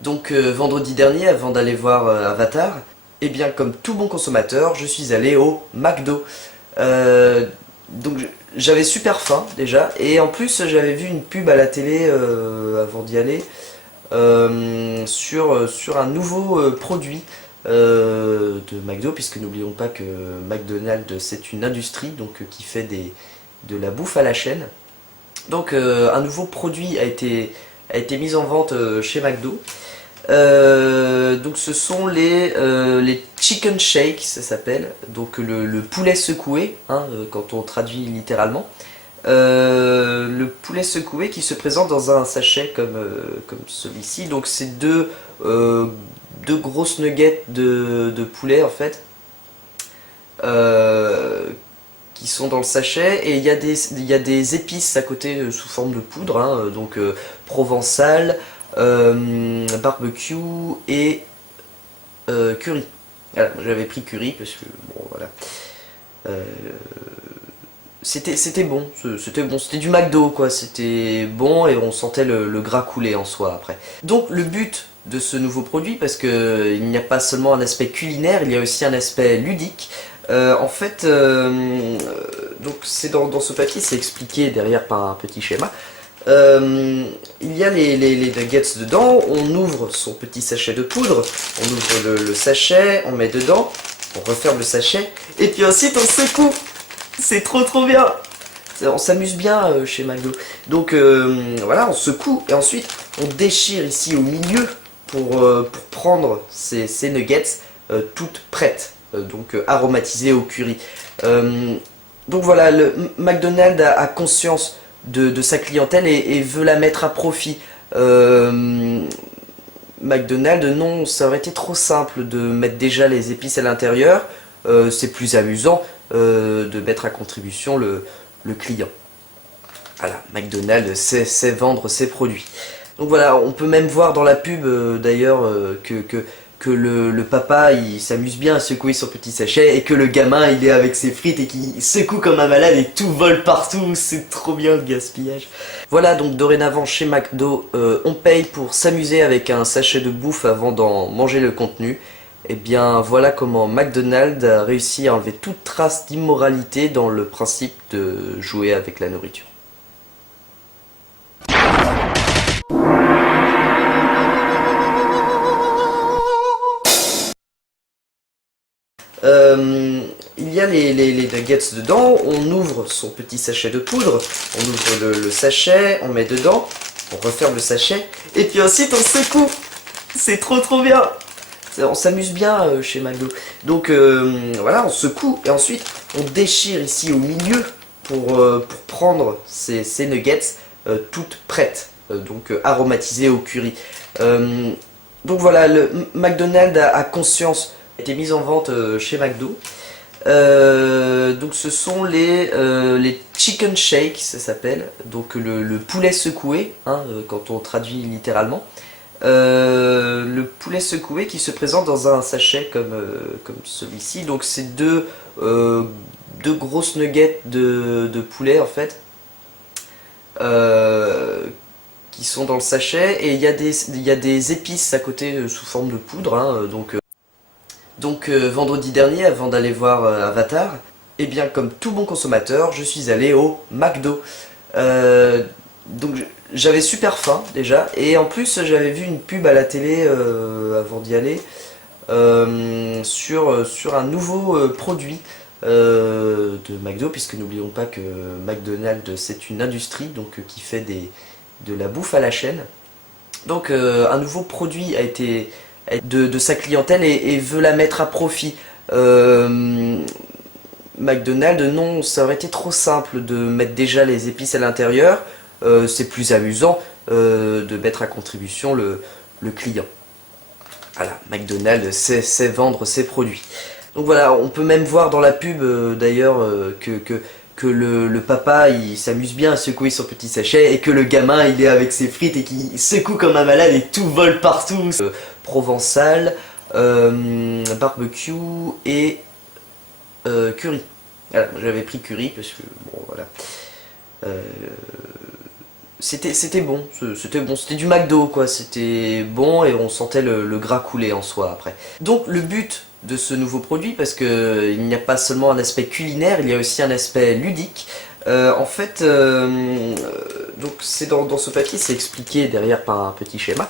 Donc vendredi dernier, avant d'aller voir Avatar, eh bien comme tout bon consommateur, je suis allé au McDo. Euh, donc j'avais super faim déjà, et en plus j'avais vu une pub à la télé avant d'y aller sur un nouveau produit de McDo, puisque n'oublions pas que McDonald's c'est une industrie donc qui fait de la bouffe à la chaîne. Donc un nouveau produit a été mis en vente chez McDo. Donc ce sont les chicken shakes, ça s'appelle, donc le poulet secoué, hein, quand on traduit littéralement. Le poulet secoué qui se présente dans un sachet comme celui-ci. Donc c'est deux grosses nuggets de poulet en fait, euh, qui sont dans le sachet, et il y a des épices à côté sous forme de poudre, hein, donc provençal, barbecue et curry. Voilà, j'avais pris curry parce que bon voilà. Euh, c'était bon, c'était du McDo quoi, c'était bon et on sentait le gras couler en soi après. Donc le but de ce nouveau produit, parce que il n'y a pas seulement un aspect culinaire, il y a aussi un aspect ludique. En fait, donc c'est dans ce papier, c'est expliqué derrière par un petit schéma. Il y a les nuggets dedans, on ouvre son petit sachet de poudre, on ouvre le sachet, on met dedans, on referme le sachet, et puis ensuite on secoue. C'est trop bien. On s'amuse bien chez McDo. Donc voilà, on secoue et ensuite on déchire ici au milieu pour prendre ces nuggets toutes prêtes, donc aromatisées au curry. Donc voilà, le McDonald's a conscience de sa clientèle et veut la mettre à profit. McDonald's, non, ça aurait été trop simple de mettre déjà les épices à l'intérieur. C'est plus amusant de mettre à contribution le client. Voilà, McDonald's sait vendre ses produits. Donc voilà, on peut même voir dans la pub d'ailleurs que le papa il s'amuse bien à secouer son petit sachet, et que le gamin il est avec ses frites et qui secoue comme un malade et tout vole partout. C'est trop bien le gaspillage. Voilà, donc dorénavant chez McDo, on paye pour s'amuser avec un sachet de bouffe avant d'en manger le contenu. Et bien voilà comment McDonald's a réussi à enlever toute trace d'immoralité dans le principe de jouer avec la nourriture. Il y a les nuggets dedans, on ouvre son petit sachet de poudre, on ouvre le sachet, on met dedans, on referme le sachet, et puis ensuite on secoue. C'est trop bien. On s'amuse bien chez McDo. Donc voilà, on secoue et ensuite on déchire ici au milieu pour prendre ces nuggets toutes prêtes, donc aromatisées au curry. Donc voilà, le McDonald's a conscience, a été mise en vente chez McDo. Donc ce sont les chicken shakes, ça s'appelle, donc le poulet secoué, hein, quand on traduit littéralement. Le poulet secoué qui se présente dans un sachet comme celui-ci. Donc c'est deux grosses nuggets de poulet en fait, euh, qui sont dans le sachet, et il y a des épices à côté sous forme de poudre, hein, donc vendredi dernier, avant d'aller voir Avatar, eh bien comme tout bon consommateur, je suis allé au McDo. Donc j'avais super faim déjà, et en plus j'avais vu une pub à la télé avant d'y aller sur un nouveau produit de McDo, puisque n'oublions pas que McDonald's c'est une industrie donc qui fait de la bouffe à la chaîne. Donc un nouveau produit a été de sa clientèle et veut la mettre à profit. McDonald's, non, ça aurait été trop simple de mettre déjà les épices à l'intérieur. C'est plus amusant de mettre à contribution le client. Voilà, McDonald's sait vendre ses produits. Donc voilà, on peut même voir dans la pub d'ailleurs que le papa il s'amuse bien à secouer son petit sachet, et que le gamin il est avec ses frites et qui secoue comme un malade et tout vole partout. Provençal, barbecue et curry. Voilà, j'avais pris curry parce que bon voilà. c'était bon, c'était du McDo quoi, c'était bon et on sentait le gras couler en soi après. Donc le but de ce nouveau produit, parce que il n'y a pas seulement un aspect culinaire, il y a aussi un aspect ludique. En fait, donc c'est dans ce papier, c'est expliqué derrière par un petit schéma.